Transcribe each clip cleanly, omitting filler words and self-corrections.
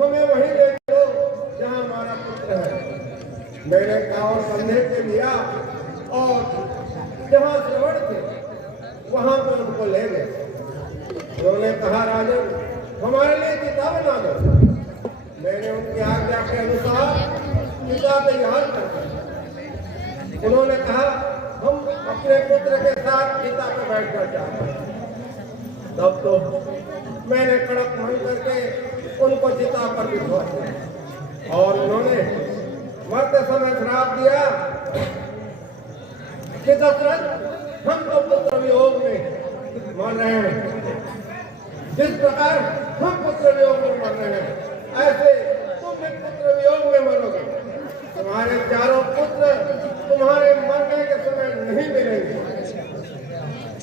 हमें वहीं ले चलो जहाँ हमारा पुत्र है। मैंने कांवर कंधे पे लिया और जहाँ श्रवण थे वहां पर उनको ले गए। उन्होंने कहा राजन हमारे लिए चिता बना दो। मैंने उनकी आज्ञा के अनुसार चिता तैयार कर दी। उन्होंने कहा हम अपने पुत्र के साथ चिता पर बैठना चाहते हैं। तब तो मैंने कड़क मन करके उनको चिता पर बिठा दिया और उन्होंने मरते समय श्राप दिया कि दशरथ हम तो पुत्र वियोग में मर रहे हैं। जिस प्रकार हम पुत्र वियोग में मर रहे हैं ऐसे तुम भी पुत्र वियोग में मरोगे। तुम्हारे चारों पुत्र तुम्हारे मरने के समय नहीं मिलेंगे।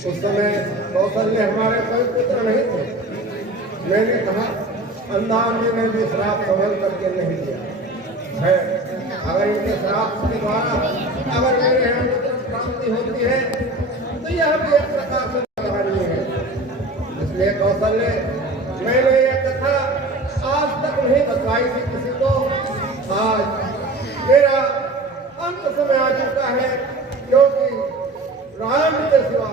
उस समय कौशल्य हमारे कोई पुत्र नहीं थे। मैंने कहा अंधामनी ने भी श्राप संभल करके नहीं दिया है। अगर इनके श्राप के द्वारा अगर मेरे यहाँ पुत्र प्राप्ति होती है तो यह भी एक प्रकार से कहानी है। इसलिए कौशल्य मैंने यह कथा आज तक नहीं बताई थी किसी को। आज मेरा अंत समय आ चुका है क्योंकि राम के सिवा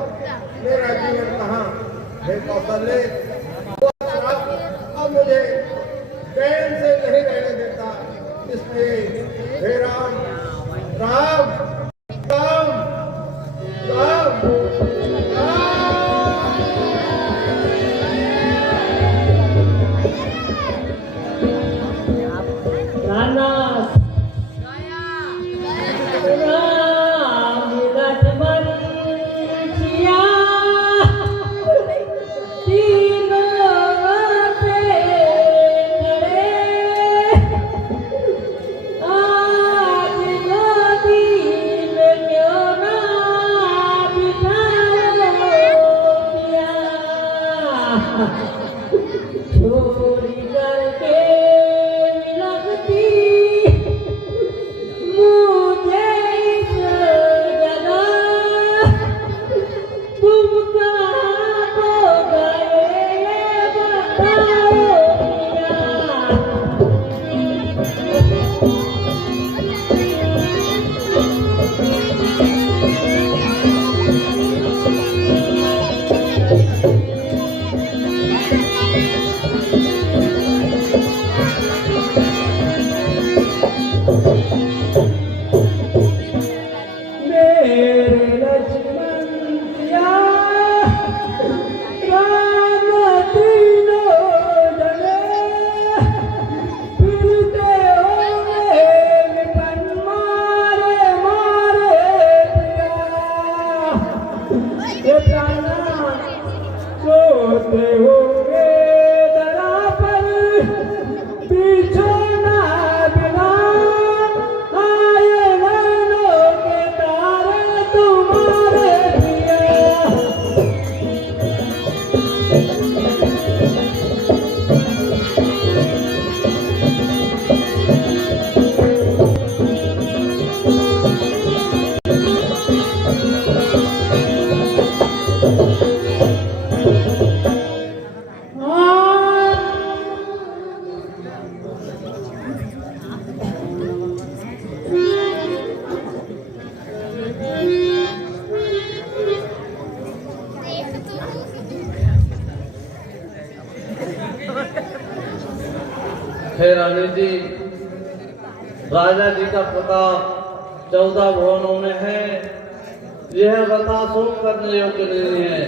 मेरा जीवन कहाँ है। कौशल्य अब मुझे चैन से नहीं रहने देता। इसलिए हे राम राम राम राम रानी जी राजा जी का प्रताप 14 भुवनों में है। यह बता शोक करने योग्य नहीं है।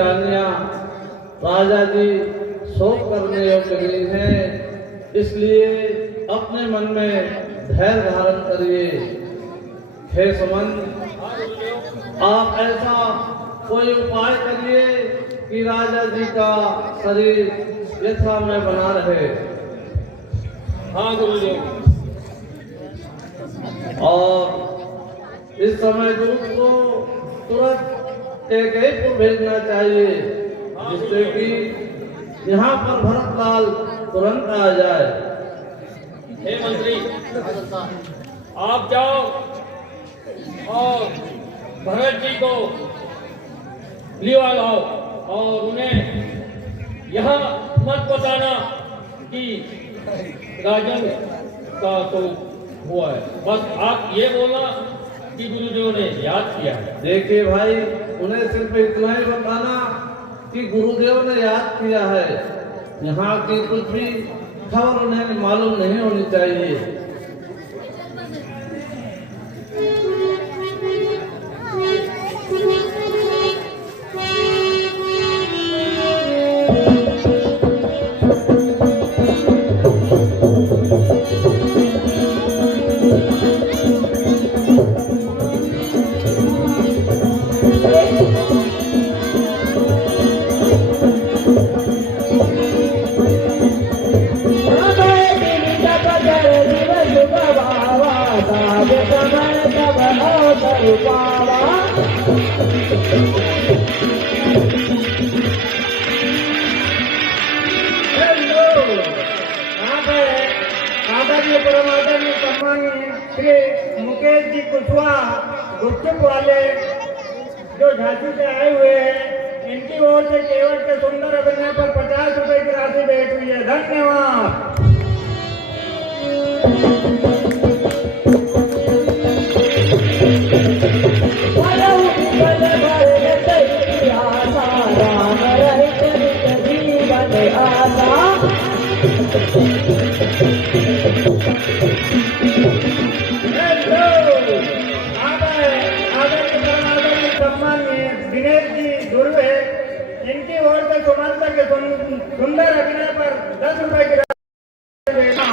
रानियां राजा जी शोक करने योग्य नहीं है, इसलिए अपने मन में धैर्य धारण करिए। हे सुमन, आप ऐसा कोई उपाय करिए कि राजा जी का शरीर यथा में बना रहे। हाँ गुरुजी। और इस समय दूत को तुरंत कैकेयीपुर भेजना चाहिए, जिससे कि यहाँ पर भरतलाल तुरंत आ जाए। हे मंत्री, आप जाओ और भरत जी को लिवा लाओ और उन्हें यह मत बताना कि राजन का तो हुआ है, बस आप ये बोलना कि गुरुदेव ने याद किया है। देखिए भाई, उन्हें सिर्फ इतना ही बताना कि गुरुदेव ने याद किया है। यहाँ की कुछ भी खबर उन्हें मालूम नहीं होनी चाहिए। परमादरणीय सम्मानीय श्री मुकेश जी कुशवाहा गुपचुप वाले जो झांसी से आए हुए हैं, इनकी ओर से केवट के सुंदर अभिनय पर 50 रुपए की राशि भेंट हुई है। धन्यवाद। दिनेश जी दुर्वे, इनकी ओर से सुमंत के सुंदर अभिनय पर 10 रुपए की राशि देना।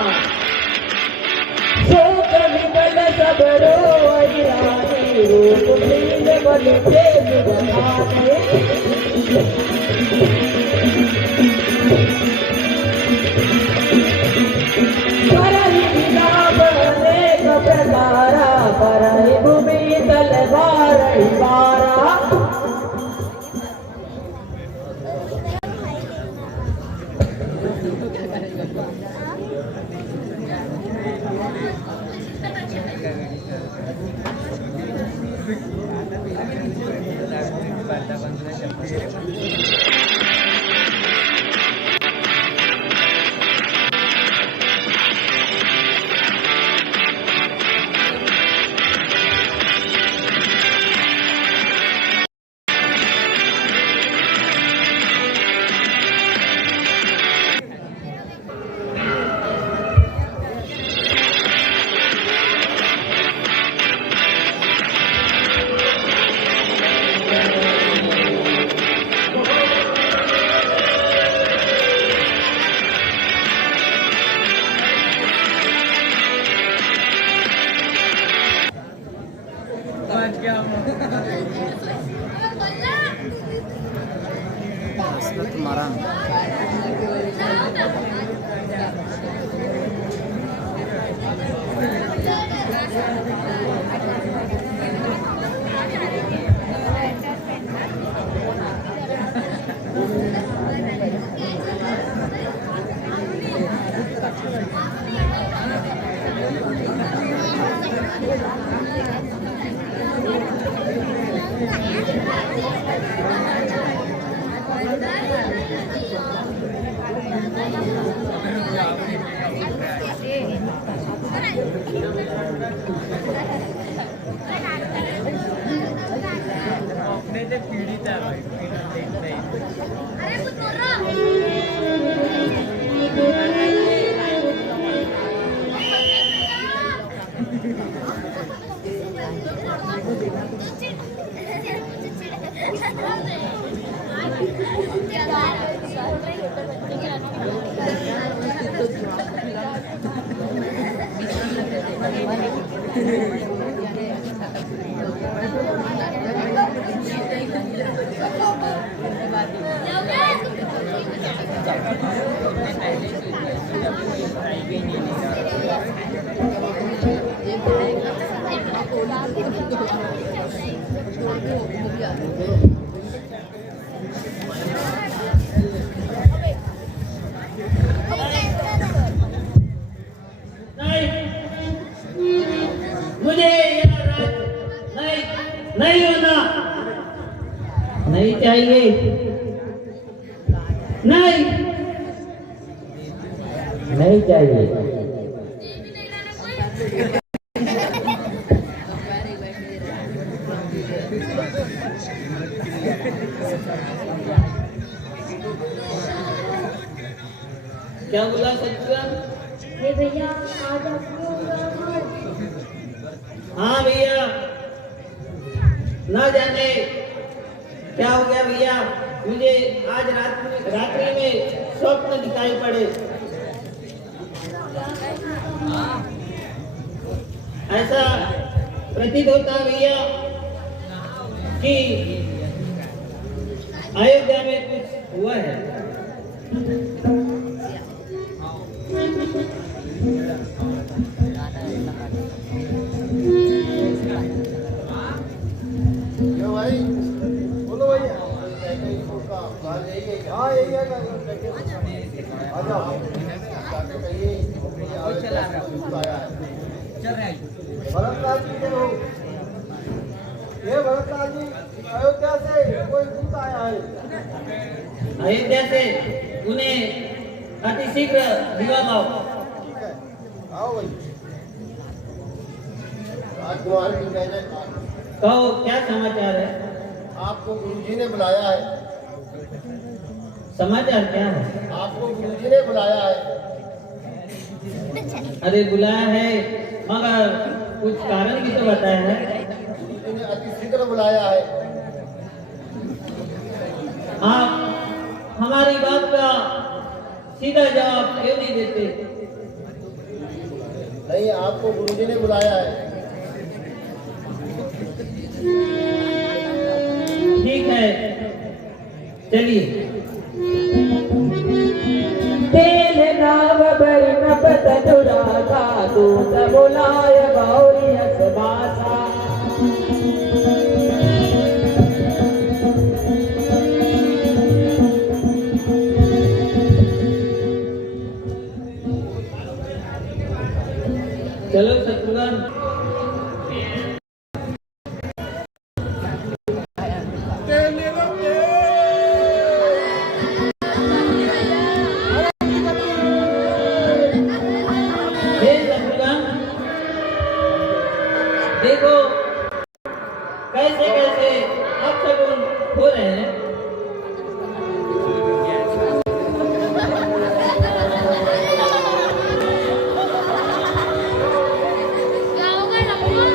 नहीं, मुझे यह राज नहीं नहीं होना, नहीं चाहिए, नहीं नहीं चाहिए। क्या बोला सच्चन? हे भैया आज आपको हाँ भैया, ना जाने क्या हो गया भैया, मुझे आज रात्रि में स्वप्न दिखाई पड़े। ऐसा प्रतीत होता भैया कि अयोध्या में कुछ हुआ है। भाई बोलो भैया। हाँ यही है। आ जाओ। भरतलाल जी के लोग, ये भरतलाल जी अयोध्या से कोई दूत आया है। अयोध्या से उन्हें अतिशीघ्र दिवा लाओ। ठीक है, आओ भाई। राजकुमार की जय जयकार। कहो क्या समाचार है? आपको गुरुजी ने बुलाया है। समाचार क्या है? आपको गुरुजी ने बुलाया है। अरे बुलाया है, मगर कुछ कारण भी तो बताया है। गुरुजी ने अति शीघ्र बुलाया है। आप हमारी बात का सीधा जवाब क्यों नहीं देते? नहीं, आपको गुरुजी ने बुलाया है। ठीक है, चलिए। तेल नाव बरी नपत दुरासा दूत बुलाय गौरी हसबासा चलो शत्रुघ्न, हे शत्रुघ्न, देखो कैसे कैसे अपशगुन हो रहे हैं। क्या होगा लम्बा?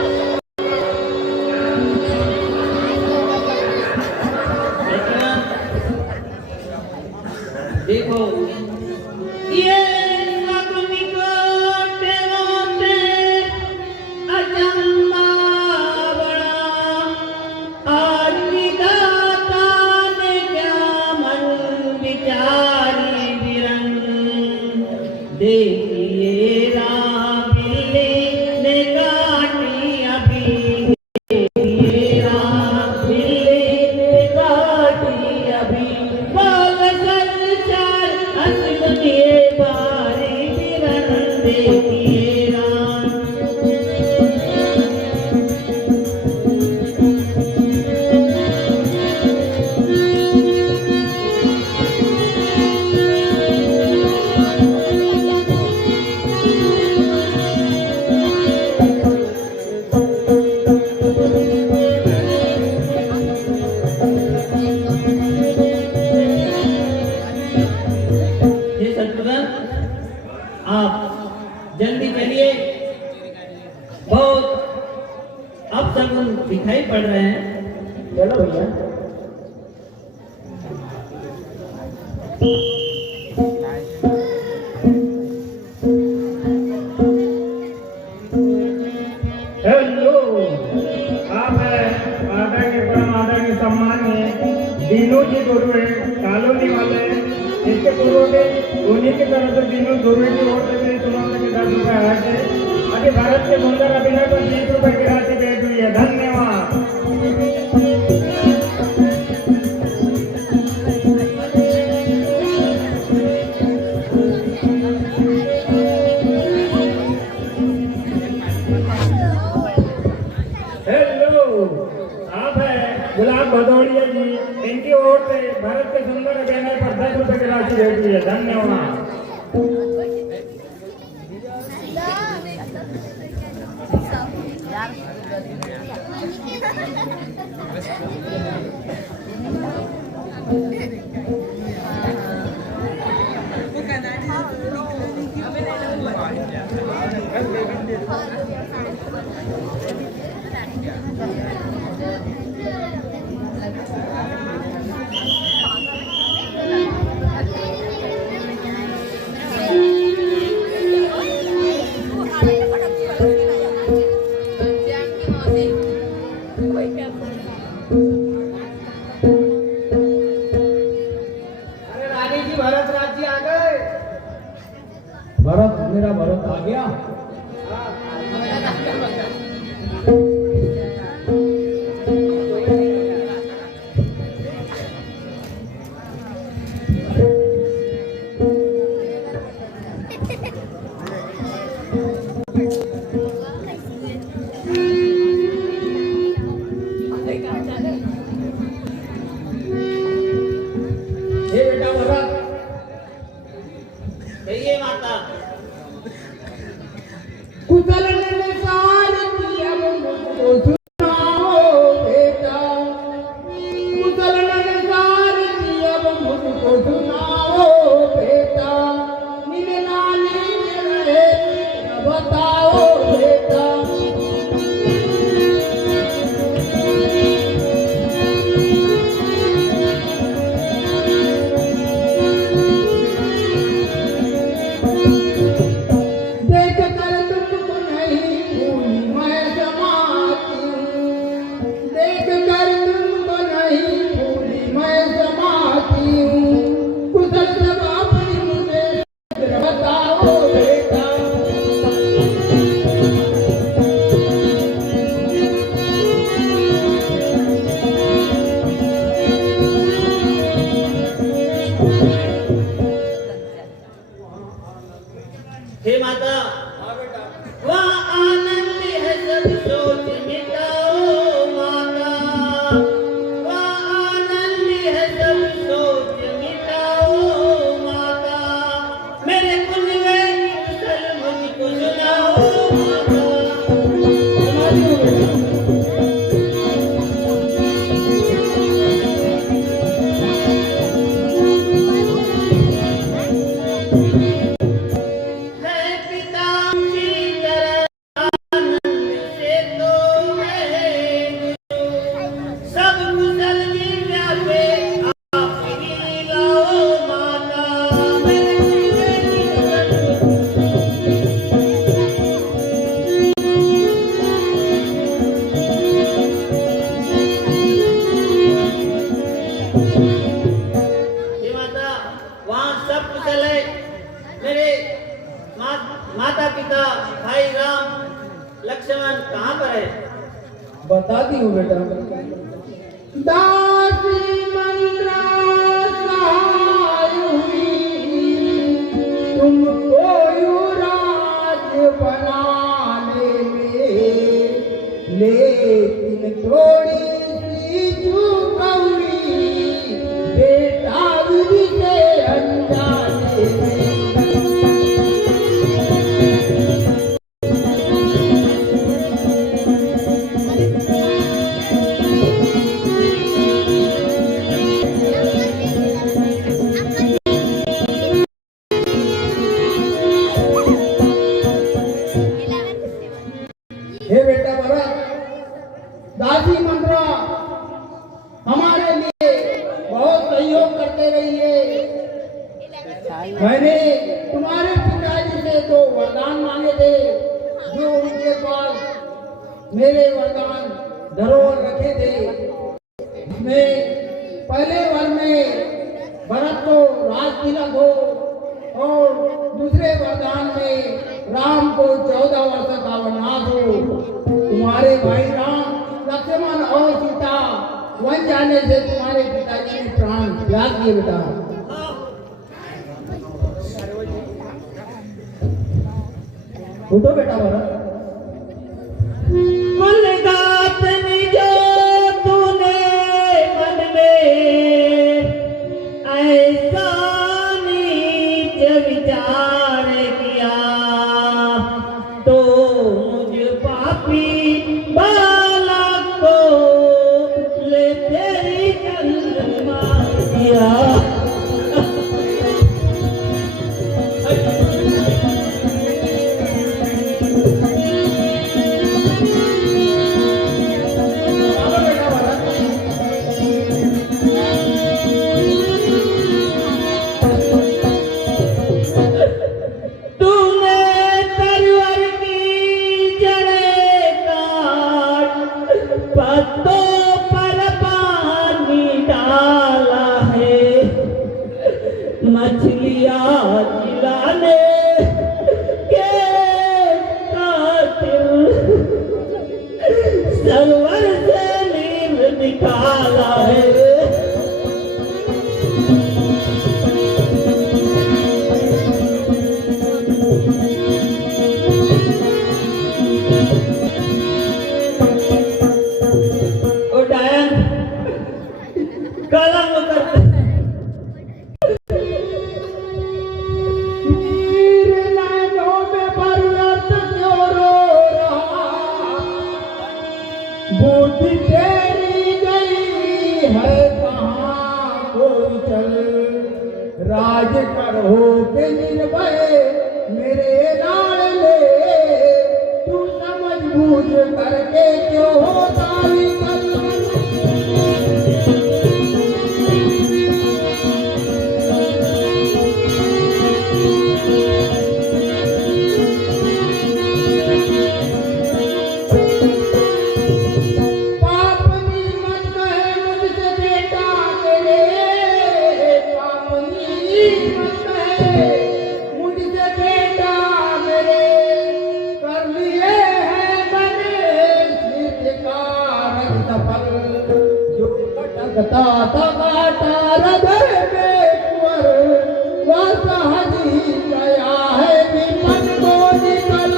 देखो ये शकुनी कोटे मोटे अचंबा बड़ा, आज विधाता ने क्या मन विचारी विरंग, देखिए राम बिल्ली ने काटी अभी, देखिए राम बिल्ली ने काटी अभी, बोल संसार हंसमुनिए बारी बिरन, देखिए राम। हे शत्रुघ्न, आप जल्दी चलिए, बहुत अपशगुन दिखाई पड़ रहे हैं। चलो भैया। हेलो, दीनू जी दुर्वे कॉलोनी वाले, इसके पूर्व में उन्हीं की तरफ से दीनू दुर्वे की ओर से मेरी सुनाने के 10 रुपए आए थे। अभी भारत के सुंदर अभिनय पर 20 रुपए की राशि भेज हुई है। धन्यवाद। हेलो, आप है गुलाब भदौड़िया जी, इनकी ओर से भारत के सुंदर अभिनय पर 10 रुपए की राशि भेज हुई है। धन्यवाद। अरे रानी जी, भरत राज जी आ गए। भरत, मेरा भरत आ गया। हे बेटा भरत, कहिए माता। कुशल निसार की अब मुझको सुनाओ बेटा, कुशल निसार की अब मुझको सुनाओ बेटा, निगरानी में रहे बताओ बेटा। देख कर तुमको नहीं भूली मैं समाती हूँ, देख कर तुमको नहीं भूली मैं समाती हूँ, कुशल सब अपनी मुझे बताओ बेटा। हे माता, वह आनंद है सब सोच मिटाओ माता, वह आनंद है सब सोच मिटाओ माता, मेरे कुनवे की कुशल मुझको सुनाओ माता। समाती हूँ बेटा। है पिता की तरह आनंद से तो है, सब कुशल दिव्या पे आप ही लाओ माता, मेरे कुनवे की कुशल हे माता, वहाँ सब कुशल है। मेरे माता पिता भाई राम लक्ष्मण कहाँ पर है? बताती हूँ बेटा। दासी मंद्रा सहाय हुई, तुमको युवराज बनाने में, लेकिन थोड़ी सी चूक हुई बेटा विधि से अनजाने में। हे बेटा भरत, दासी मंत्रा हमारे लिए बहुत सहयोग करते रही है। मैंने तुम्हारे पिताजी से 2 वरदान मांगे थे, जो उनके पास मेरे वरदान धरोहर रखे थे, जिसमें पहले वर में भरत को राज तिलक हो और दूसरे वरदान में राम को 14 वर्ष का वनवास हो। तुम्हारे भाई राम, लक्ष्मण और सीता वन जाने से तुम्हारे पिताजी ने प्राण त्याग दिए बेटा। उठो बेटा भरत। विचार किया तो मुझ पापी बालक को ले तेरी कलमा किया। पत्तों पर पानी डाला है, मछलियां जिलाने के खातिर सरोवर से नीर निकाला है। बुद्धि तेरी गई है कहाँ कोई चल, राज करो के निर्भय मेरे लाडले, तू समझ बूझ करके क्यों होता विकल। गया है विपन को निकल।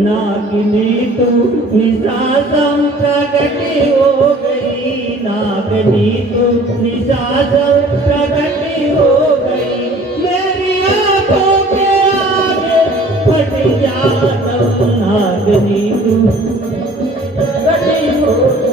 नागिनी तू निशाचम प्रकट हो गई, नागिनी तू निशाचम प्रकट हो गई, मेरी आंखों के आगे फट जा तब नागिनी तू प्रकट हो गई।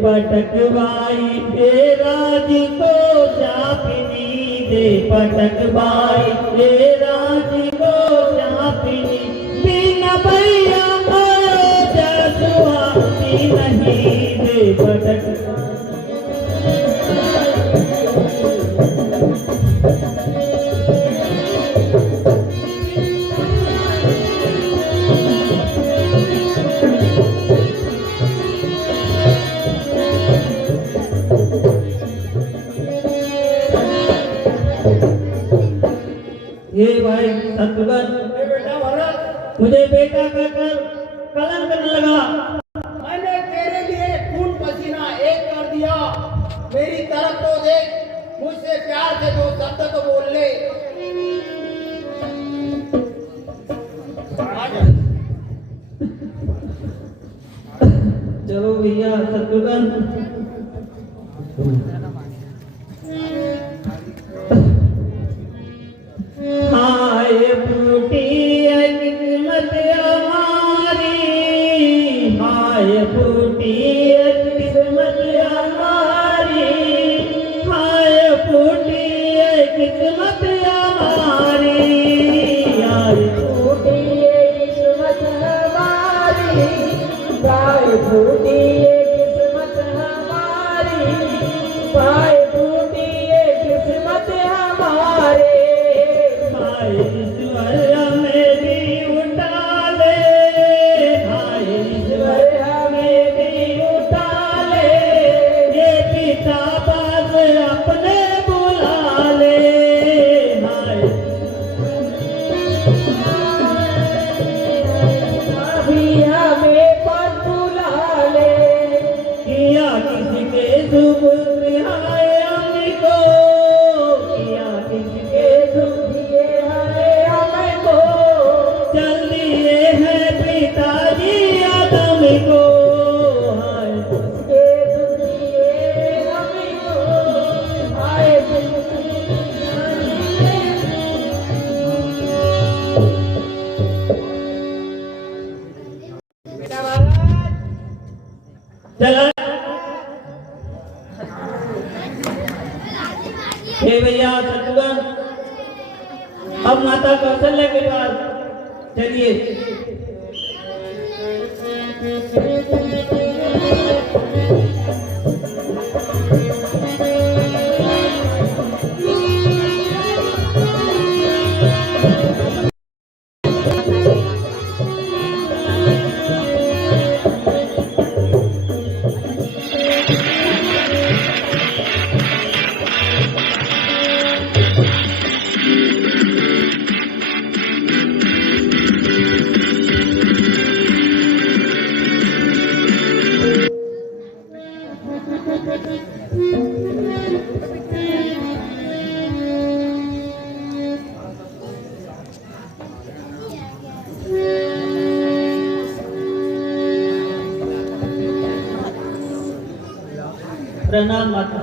पटकवाई दे राज को चापिनी, दे पटकवाई दे राज को चापिनी, बिना भैया जसुआती नहीं, दे पटक ये भाई सतगुर बेटा भरत, मुझे बेटा कहकर कलंक करने लगा। मैंने तेरे लिए खून पसीना एक कर दिया, मेरी तरह चलो भैया शत्रुघ्न। हाय फूटी है किस्मत हमारी, हाय फूटी है किस्मत हमारी, हाय फूटी है किस्मत हमारी, हाय फूटी है किस्मत हमारी, हाय फूटी है किस्मत हमारी, हाय फूटी है किस्मत हमारी। ईश्वर हमें भी उठा ले, हाय ईश्वर हमें भी उठा ले, ये पिता पास अपने बुला ले, हाय अभी हमें पर बुला ले, किया किसके सुपुत्र हाय हमको, किया किसके सुपुत्र चल दिए हैं पिताजी आदम को, हाय ये दुनिया हमको, हाय चला हे भैया शत्रुघ्न, अब माता कौशल्या के पास चलिए। प्रणाम माता।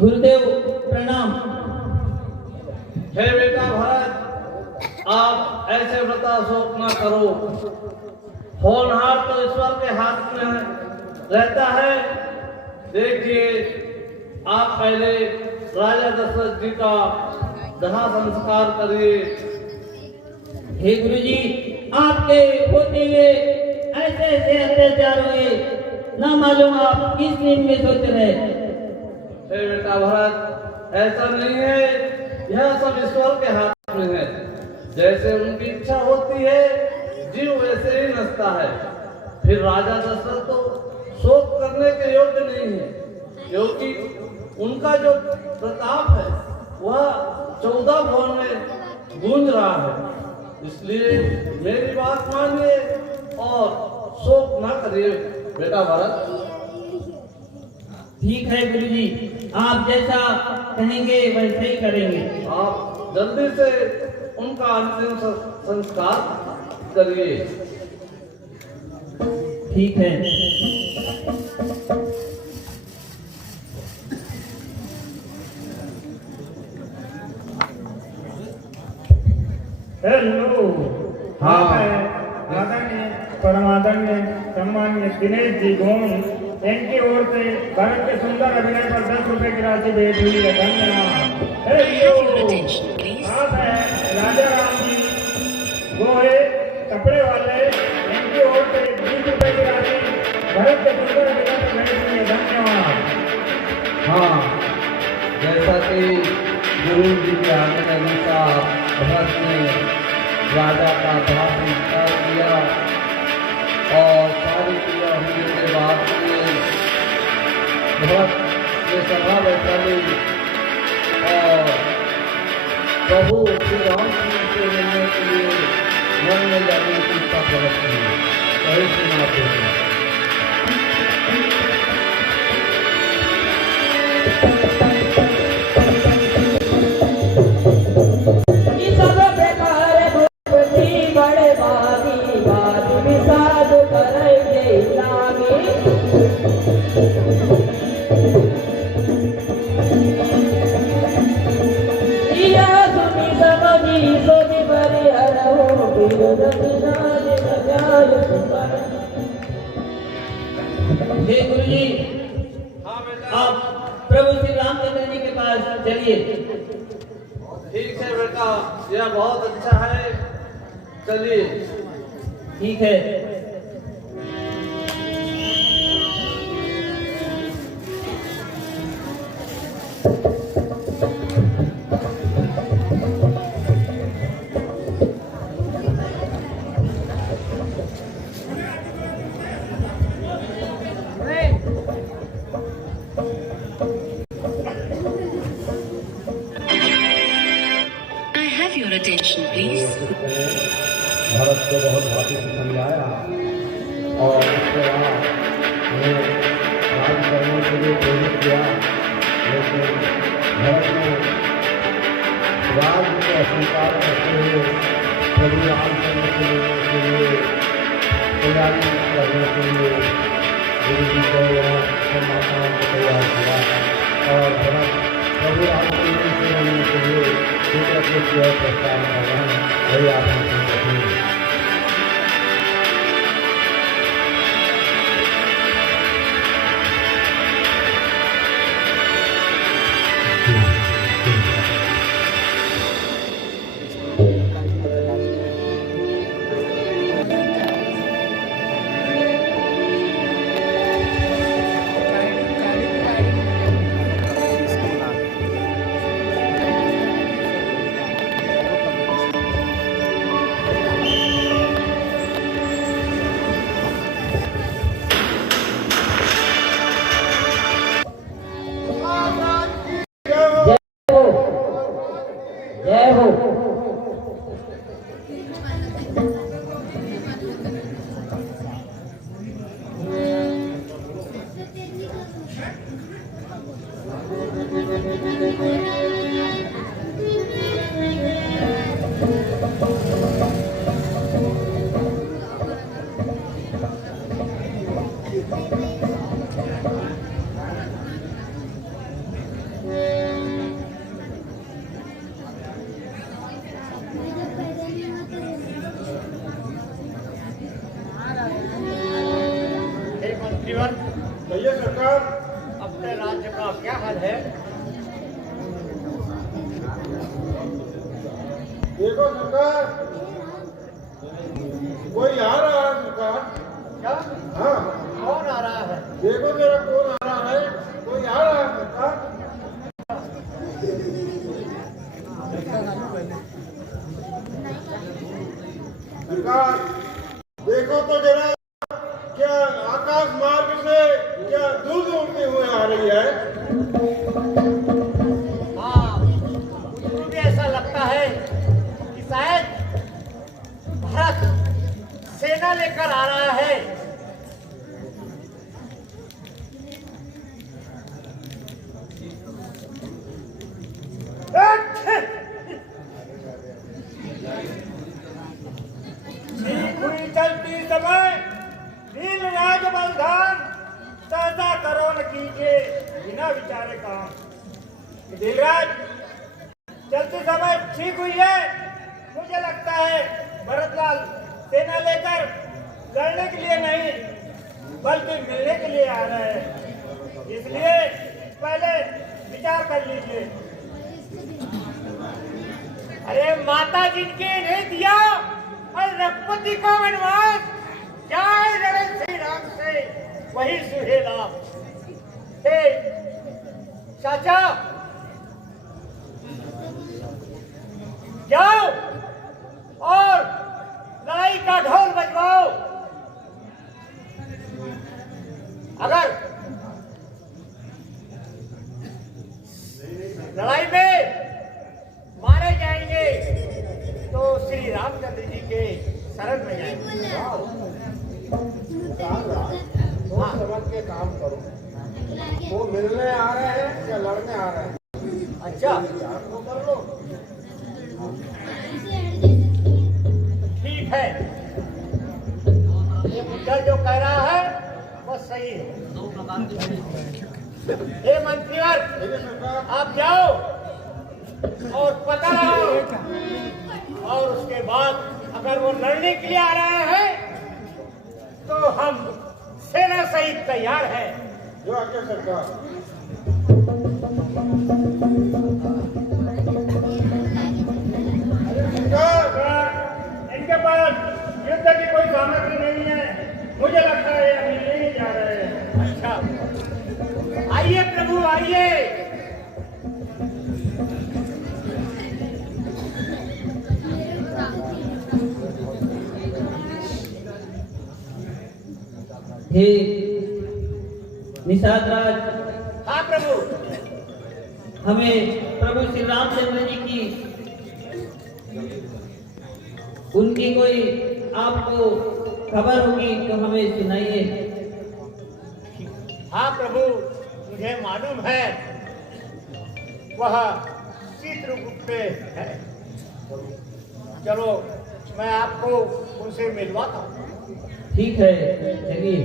गुरुदेव प्रणाम। हे बेटा भरत, आप ऐसे व्रता शोक न करो। होनहार तो ईश्वर के हाथ में रहता है। देखिए, आप पहले राजा दशरथ जी का दाह संस्कार करिए। हे गुरुजी, आपके होते हुए ऐसे ऐसे अत्याचार हुए, ना मालूम आप किस नींद में सोच रहे। हे बेटा भरत, ऐसा नहीं है। यह सब ईश्वर के हाथ में है। जैसे उनकी इच्छा होती है, जीव वैसे ही नचता है। फिर राजा दशरथ तो शोक करने के योग्य नहीं है, क्योंकि उनका जो प्रताप है वह 14 भुवन में गूंज रहा है। इसलिए मेरी बात मानिए और शोक न करिए बेटा भरत। ठीक है गुरुजी, आप जैसा कहेंगे वैसे ही करेंगे। आप जल्दी से उनका अंतिम संस्कार करिए। ठीक है। हेलो। हाँ, आदरणीय परमादरणीय सम्मान्य दिनेश जी गोन, इनकी ओर से भारत के सुंदर अभिनय पर 10 रुपए की राशि भेज हुई है। धन्यवाद। हेलो। आप है राजा राम जी गोहे कपड़े वाले, इनकी ओर से 20 रुपए की राशि भारत के सुंदर अभिनय पर भेज हुई है। धन्यवाद। हाँ, जैसा कि गुरु जी के आने अनुसार भरत ने राजा का दाह संस्कार किया और सारी क्रिया होने के बाद में भरत ने सभा बैठा ली और प्रभु श्री राम से मिलने के लिए मन में जाने की इच्छा प्रकट की। वही सुनाते हैं। हे गुरुजी, हाँ बेटा। आप प्रभु श्री रामचंद्र जी के पास चलिए। ठीक है बेटा, यह बहुत अच्छा है। चलिए। ठीक है। Your attention, please. भारत को बहुत भांति से समझाया और उसके बाद हमें राज करने के लिए प्रेरित किया, लेकिन भारत ने राज को अस्वीकार करते हुए प्रभु रामचंद्र के लिए तैयारी करने के लिए गुरु जी को माताओं को तैयार किया और भरत प्रभु रामचंद्र से मिलने के लिए प्रस्ताव कर रहे हैं। वही आपने अपने राज्य का क्या हाल है? देखो सरकार, कोई आ रहा है सरकार। क्या? हाँ, कौन आ रहा है? देखो मेरा कौन आ रहा है, कोई आ रहा है सरकार। सरकार देखो तो जरा, क्या आकाश मार्ग से क्या दूध उड़ते हुए आ रही है? हाँ, मुझे भी ऐसा लगता है कि शायद भारत सेना लेकर आ रहा है। हुई चलती समय नील राज बलधान सहसा करो न कीजिए बिना विचारे काम। धीरज चलते समय ठीक हुई है। मुझे लगता है भरतलाल सेना लेकर लड़ने के लिए नहीं बल्कि मिलने के लिए आ रहे हैं, इसलिए पहले विचार कर लीजिए। अरे माता जिनके नहीं दिया और रघुपति को वनवास, जाए लड़े श्री राम से वही सुहेला। हे चाचा, जाओ और लड़ाई का ढोल बजवाओ। अगर लड़ाई में मारे जाएंगे तो श्री रामचंद्र जी के शरण में जाएंगे। सोच समझ के काम करो। वो मिलने आ रहे हैं या लड़ने आ रहे हैं? अच्छा, आपको कर लो। ठीक है, ये मुद्दा जो कह रहा है वो सही है। हे मंत्रीवर, आप जाओ और पता लगाओ, और उसके बाद अगर वो लड़ने के लिए आ रहे हैं तो हम सेना सहित तैयार हैं। जो आगे सरकार। इनके पास युद्ध की कोई सामग्री नहीं है। मुझे लगता है अभी नहीं जा रहे हैं। अच्छा, आइए प्रभु आइए। हे निषाद राज, हाँ प्रभु। हमें प्रभु श्री रामचंद्र जी की उनकी कोई आपको खबर होगी तो हमें सुनाइए। हाँ प्रभु, मुझे मालूम है वह चित्रगुप्त में है। चलो मैं आपको उनसे मिलवाता हूँ। ठीक है, चलिए।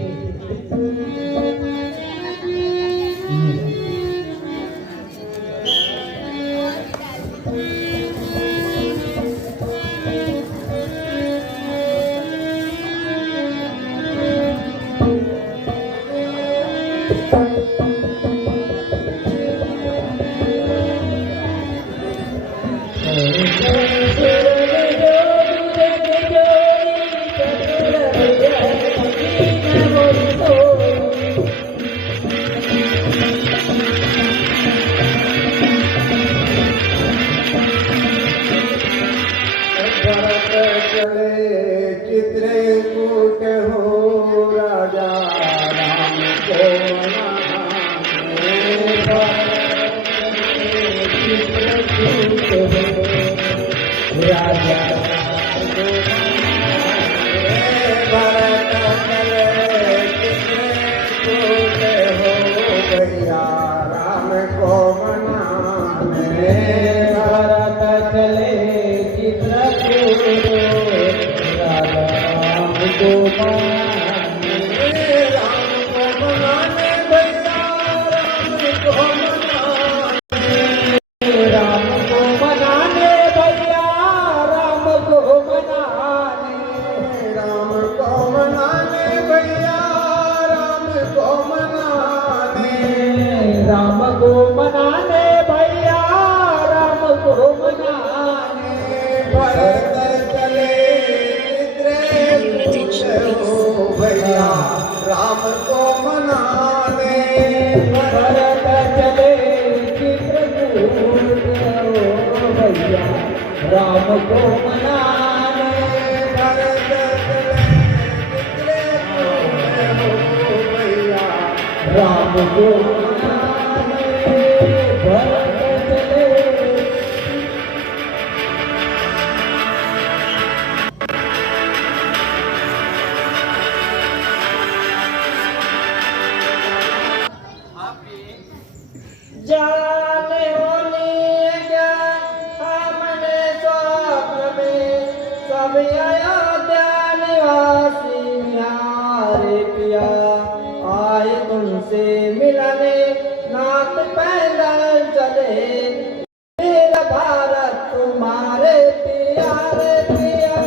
चित्रकूट हो राजा राम को चित्रकूट हो राजा भरत चले चित्रकूट हो भैया राम को मनाने। भरत चले चित्रकूट राम को मनाने। राम को मनाने भैया राम को मनाने। राम को मनाने भैया राम राम को मनाने भैया, राम को मनाने। भरत चले चित्रकूट भैया राम को मनाने। भरत चले चित्रकूट भैया राम को मनाने। भरत चले चित्रकूट भैया राम को मनाने। भरत चले जाने होने क्या हमने स्वप्न में सब अयोध्या निवासी बिहारे पिया आए तुमसे मिलने नाथ पैदल चले मेरा भारत तुम्हारे प्यारे पिया।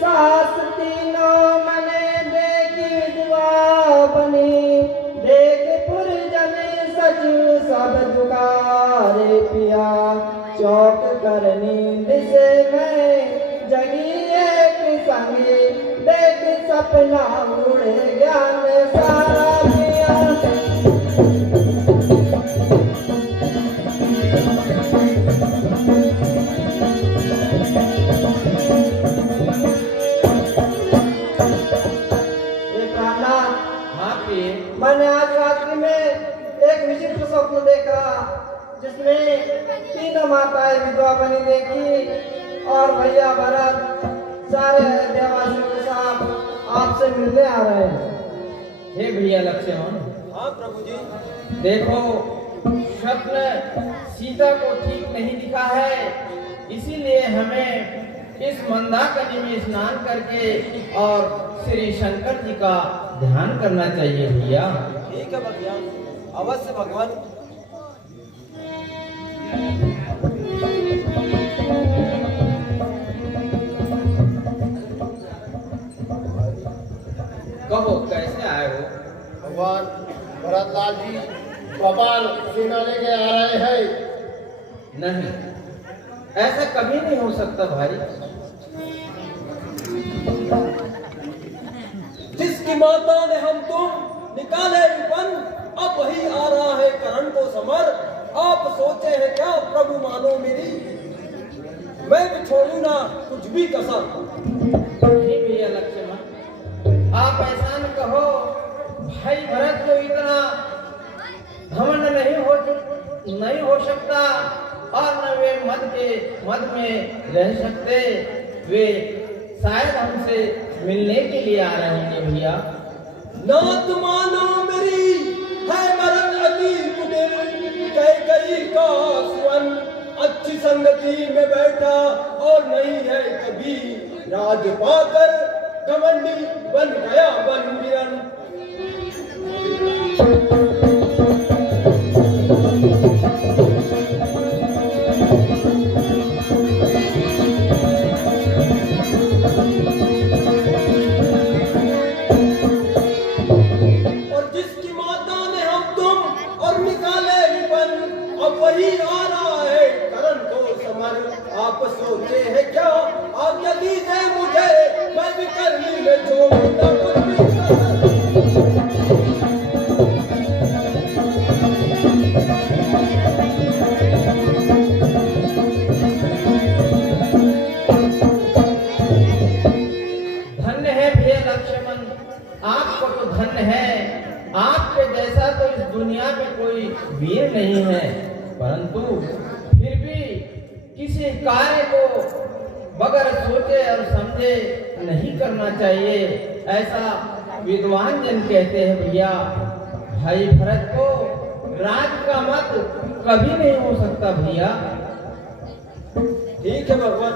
सास तीनों मने देखी विधवा बनी, देख पुरजने सचिव सब दुकारे पिया। चौक कर नींद से मैं जगी एक संगी, देख सपना उड़े ज्ञान सारा पिया। मैंने आज रात्रि में एक विचित्र स्वप्न देखा, जिसमें तीनों माताएं विधवा बनी देखी और भैया भरत सारे अयोध्यावासियों के साथ आपसे मिलने आ रहे हैं। हे भैया लक्ष्मण, हाँ प्रभु जी। देखो स्वप्न सीता को ठीक नहीं दिखा है, इसीलिए हमें इस मंदाकिनी में स्नान करके और श्री शंकर जी का ध्यान करना चाहिए भैया। ठीक है भैया, अवश्य भगवान। कहो कैसे आए हो? भगवान भरतलाल जी गोपाल सेना लेके आ रहे हैं। नहीं, ऐसा कभी नहीं हो सकता भाई। जिसकी माता ने हम तुम निकाले विपन, अब वही आ रहा है करण को समर। आप सोचे हैं क्या प्रभु मानो मेरी, मैं भी छोड़ू ना कुछ भी कसर। नहीं भैया लक्ष्मण, आप ऐसा न कहो। भाई भरत को इतना घमंड नहीं हो सकता, और न वे मद में रह सकते। वे शायद हमसे मिलने के लिए आ रहे हैं भैया। नाथ मानो मेरी है मरण अति कुटिल, कई का सुवन अच्छी संगति में बैठा और नहीं है कभी राज पाकर घमंडी बन गया बन बिरन। और जिसकी माता ने हम तुम और निकाले विपन, अब वही आ रहा है करण को समर। आप सोचे हैं क्या आप यदि से मुझे, मैं भी करनी में छोड़ूंगा कुछ भी कसर। धन्य है भैया लक्ष्मण, आपको तो धन्य है। आपके जैसा तो इस दुनिया में कोई वीर नहीं है, परंतु फिर भी किसी कार्य को बगैर सोचे और समझे नहीं करना चाहिए, ऐसा विद्वान जन कहते हैं भैया। भाई भरत को राज का मत कभी नहीं हो सकता भैया। ठीक है भगवान।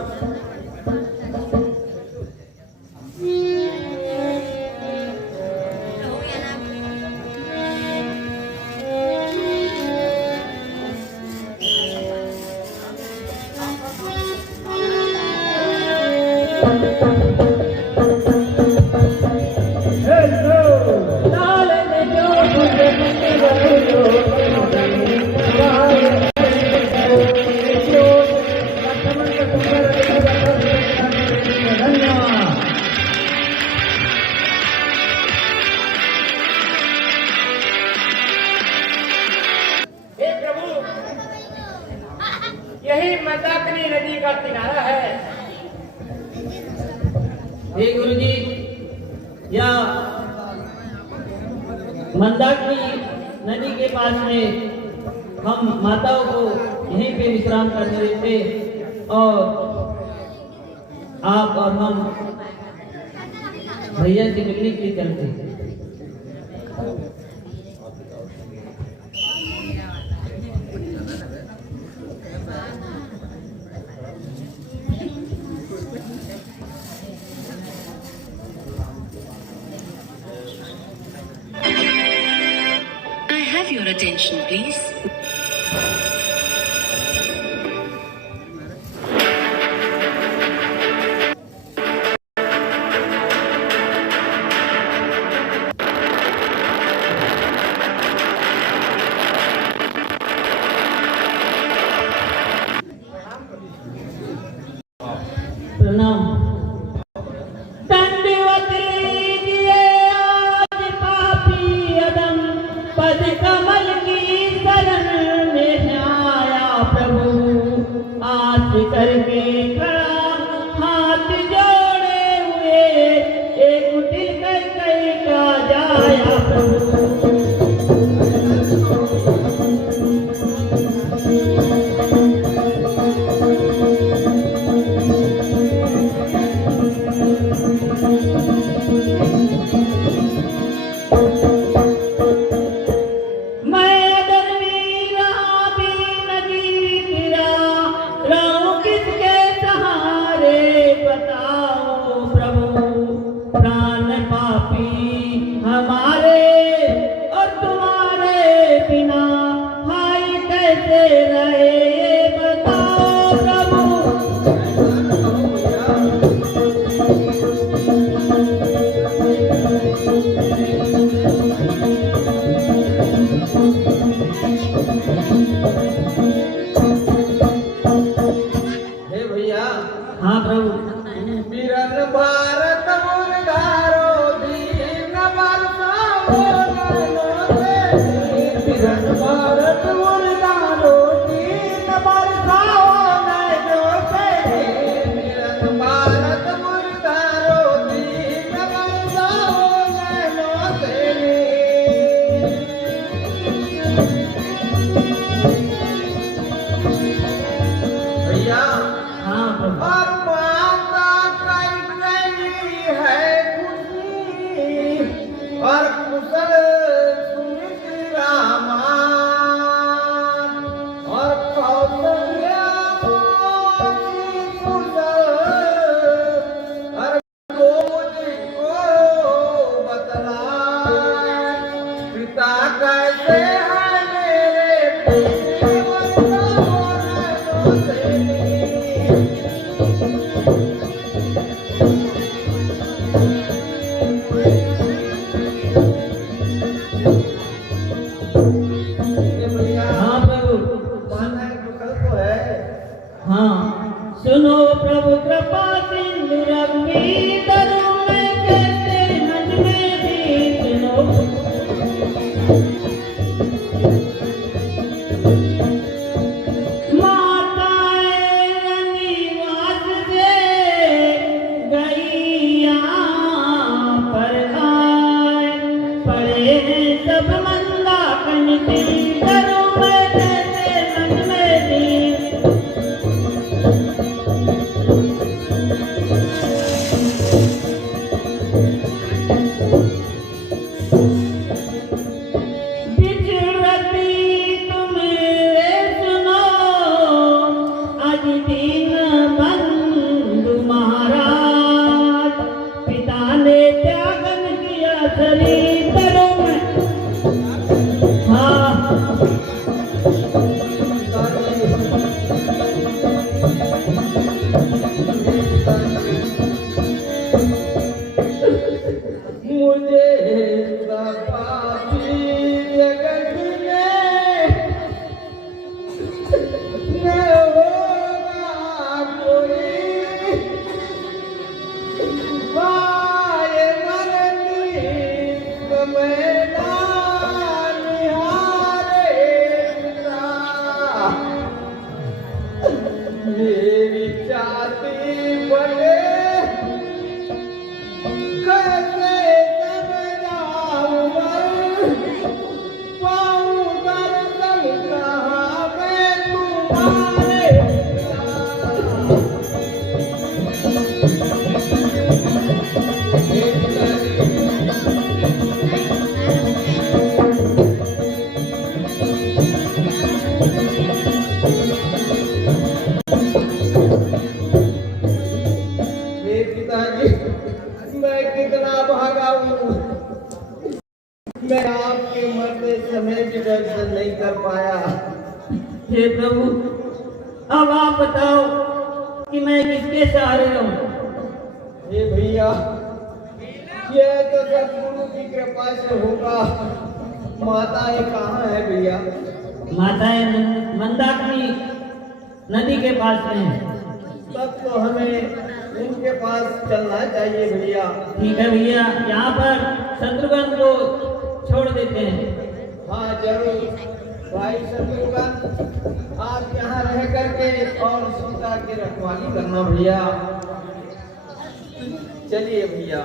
हे प्रभु, यही मंदाकिनी नदी का किनारा है। हे गुरु जी, या मंदाकिनी नदी के पास में हम माताओं को यहीं पे विश्राम करने देते और आप और हम भैया से मिलने के लिए चलते। I have your attention, please. प्रणाम। दंडवत लीजिए आज पापी अदम, पद कमल की शरण में आया प्रभु। आस करके खड़ा हाथ जोड़े हुए, एक दिल कर का जाया प्रभु। हाँ प्रभु। बिरन भारत मुरदारो दीन बरसाओ नैनो से। बिरन भारत मुरदारो दीन बरसाओ नैनो से। बिरन भारत मुरदारो दीन बरसाओ नैनो से। भैया, हाँ प्रभु। और माता कई गई है खुशी, और कुशल सुमित रामा, और कौशल्या मोती कुशल, और मुझको बतला पिता कैसे है मेरे पीछे बतलाओ से। हाँ प्रभु। माना है कुशल तो है। हाँ, सुनो प्रभु कृपा सिंधु रघुवीर तरुण कहते मन में भी सुनो। माताएं रनिवास से गैया पर आए, पड़े हैं सब मंदाकिनी तिल करूं मैं कहते मन में भी। मेरी छाती बने कैसे समझाऊं मैं, पाऊं दर्शन कहाँ मैं तुम्हारे। हे पिताजी, मैं कितना भागा हूँ, मैं आपके मरते समय भी दर्शन नहीं कर पाया। हे प्रभु, अब आप बताओ कि मैं किसके सहारे रहूं। हे भैया, यह तो सदगुरु की कृपा से होगा। माताएं कहाँ है भैया? माताएं मंदाकिनी नदी के पास में है। तब तो हमें उनके पास चलना चाहिए भैया। ठीक है भैया, यहाँ पर शत्रुघ्न को छोड़ देते हैं। हाँ जरूर भाई शत्रुघ्न, आप यहाँ रह करके और सीता की रखवाली करना भैया। चलिए भैया।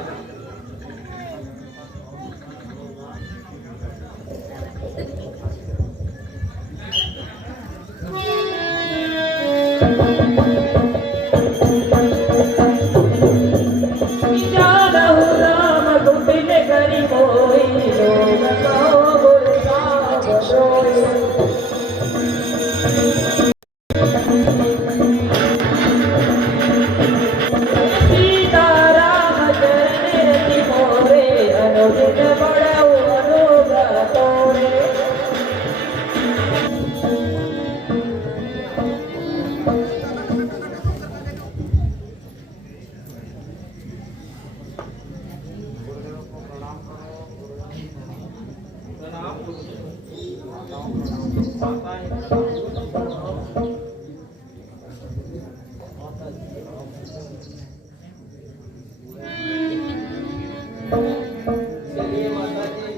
चलिए माता जी।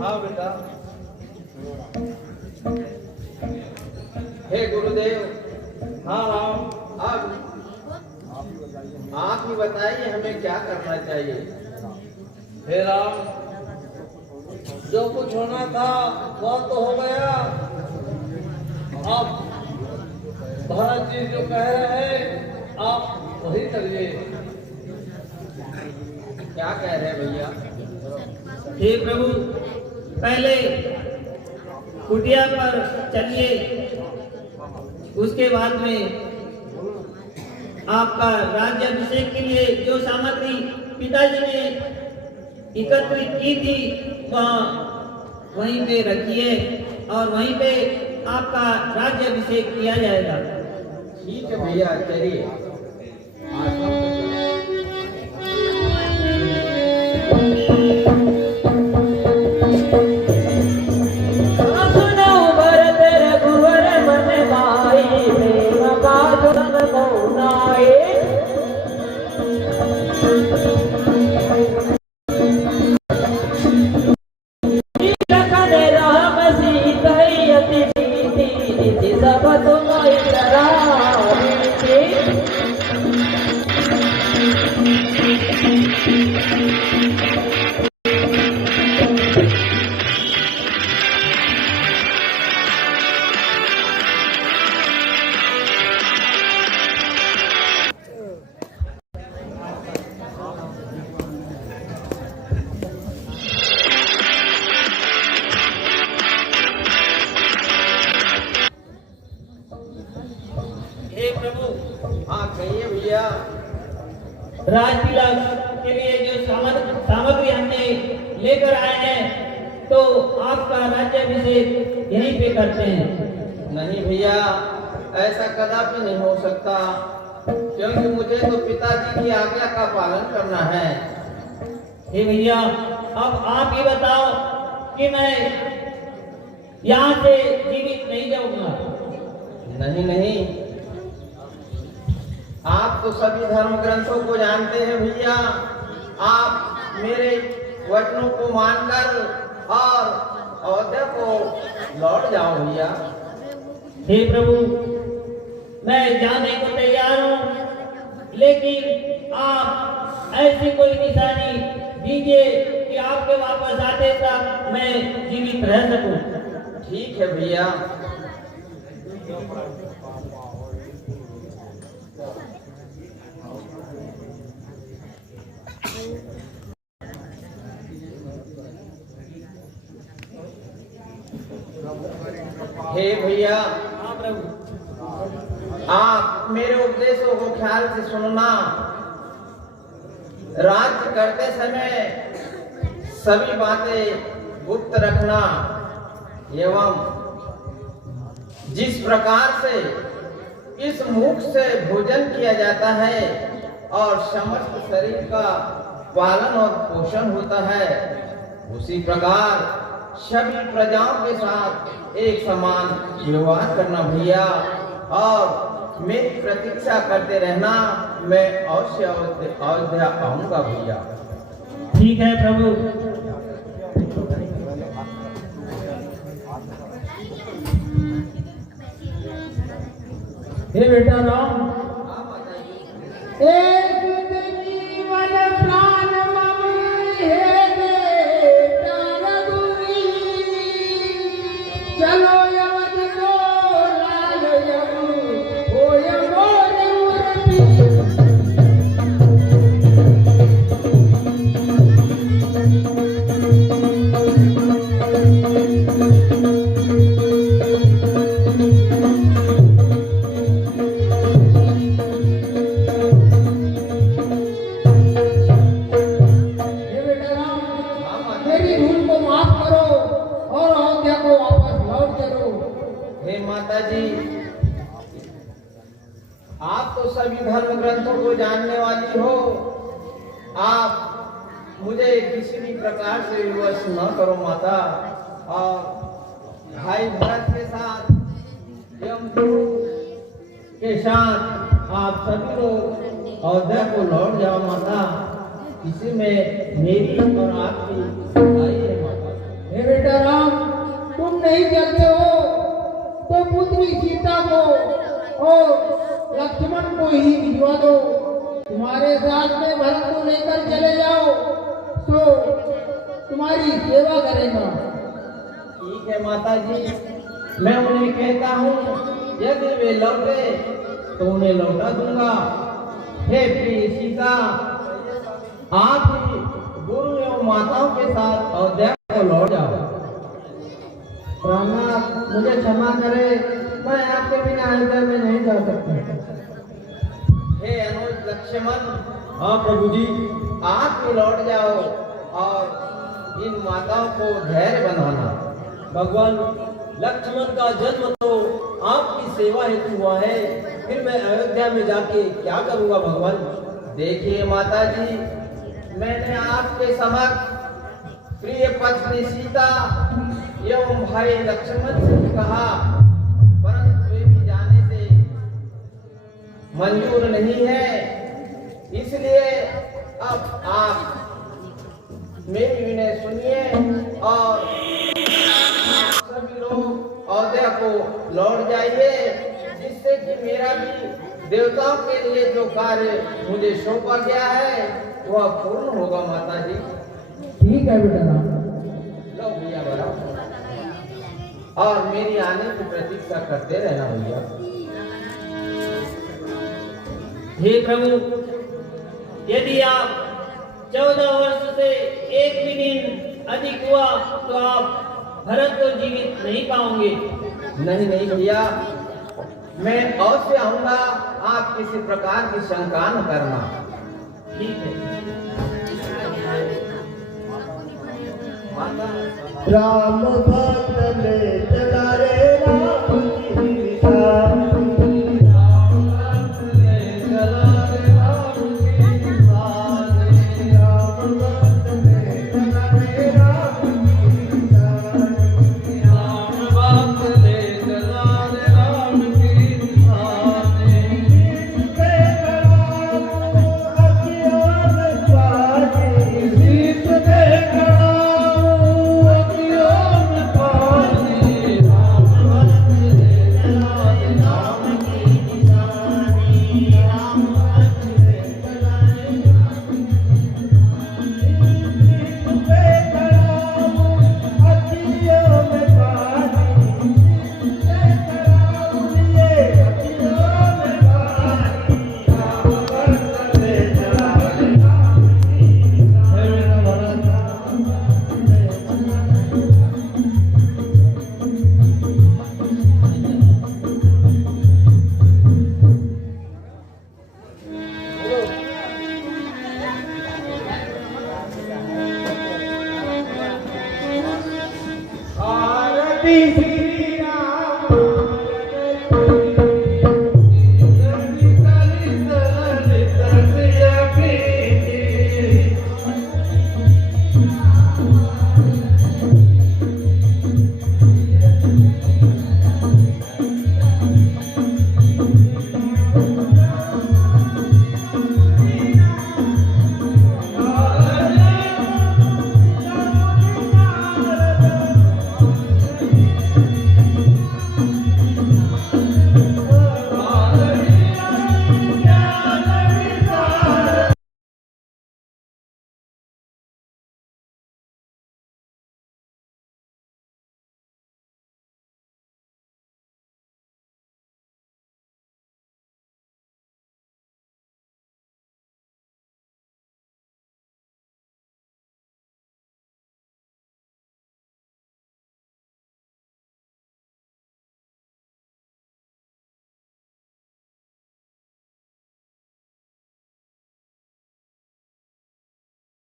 हाँ बेटा। हे गुरुदेव। हाँ राम। आप ही बताइए हमें क्या करना चाहिए। हे राम, जो कुछ होना था वह तो हो गया। अब भरत जी जो कह रहे हैं आप वही करिए। क्या कह रहे हैं भैया? हे प्रभु, पहले कुटिया पर चलिए, उसके बाद में आपका राज्याभिषेक के लिए जो सामग्री पिताजी ने एकत्रित की थी वहीं पे रखिए और वहीं पे आपका राज्याभिषेक किया जाएगा। ठीक है भैया, चलिए। हाँ कहिए भैया। राजतिलक के लिए जो सामग्री हमने लेकर आए हैं, तो आपका राज्याभिषेक यहीं पे करते हैं। नहीं भैया, ऐसा कदापि नहीं हो सकता, क्योंकि मुझे तो पिताजी की आज्ञा का पालन करना है। हे भैया, अब आप ही बताओ कि मैं यहाँ से जीवित नहीं जाऊंगा। नहीं नहीं, आप तो सभी धर्म ग्रंथों को जानते हैं भैया। आप मेरे वचनों को मानकर और अयोध्या को लौट जाओ भैया। हे प्रभु, मैं जाने को तैयार हूँ, लेकिन आप ऐसी कोई निशानी दीजिए कि आपके वापस आते तक मैं जीवित रह सकूं। ठीक है भैया। हे भैया, हाँ प्रभु। आप मेरे उपदेशों को ख्याल से सुनना। राज्य करते समय सभी बातें गुप्त रखना एवं जिस प्रकार से इस मुख से भोजन किया जाता है और समस्त शरीर का पालन और पोषण होता है, उसी प्रकार सभी प्रजाओं के साथ एक समान व्यवहार करना भैया, और मेरी प्रतीक्षा करते रहना। मैं अवश्य अयोध्या आऊंगा भैया। ठीक है प्रभु। हे बेटा राम, एक जीवन प्राण मम हे बेटा रघुवीर, चलो अवध को लाल यमु होय मोर मुरली। मेरी भूल को माफ करो और अयोध्या को वापस लौट चलो। हे माता जी, आप तो सभी धर्म ग्रंथों को जानने वाली हो। आप मुझे किसी भी प्रकार से विवश न करो माता। और भाई भरत के साथ एवं गुरु के साथ आप सभी लोग अयोध्या को लौट जाओ माता। इसी में मेरी और आपकी भलाई है माता। हे बेटा राम, तुम नहीं चलते हो तो पुत्री सीता को और लक्ष्मण को ही भिजवा दो। तुम्हारे साथ में भरत को लेकर चले जाओ तो तुम्हारी सेवा करेगा। ठीक है माता जी, मैं उन्हें कहता हूँ, यदि वे लौटे तो उन्हें लौटा दूंगा। हे प्रिय सीता, आप ही गुरु एवं माताओं के साथ अयोध्या को लौट जाओ। रामनाथ, मुझे क्षमा करे, मैं आपके बिना अयोध्या में नहीं जा सकता। हे अनुज लक्ष्मण, हाँ प्रभु जी। आप ही लौट जाओ और इन माताओं को धैर्य बनाना। भगवान, लक्ष्मण का जन्म तो आपकी सेवा हेतु हुआ है, फिर मैं अयोध्या में जाके क्या करूँगा भगवान? देखिए माता जी, मैंने आपके समक्ष प्रिय पत्नी सीता एवं भाई लक्ष्मण से भी कहा, परंतु वे भी जाने से मंजूर नहीं है। इसलिए अब आप मेरी विनय सुनिए और सभी लोग अयोध्या को लौट जाइए, जिससे कि मेरा भी देवताओं के लिए जो कार्य मुझे सौंपा गया है वह पूर्ण होगा माता जी। ठीक है बेटा राम। लो भैया बड़ा, और मेरी आने की प्रतीक्षा करते रहना भैया। हे प्रभु, यदि आप 14 वर्ष से एक भी दिन अधिक हुआ तो आप भरत को जीवित नहीं पाओगे। नहीं नहीं भैया, मैं अवश्य आऊंगा। आप किसी प्रकार की शंका न करना। ठीक है। माता राम भक्त ले चला रे राम।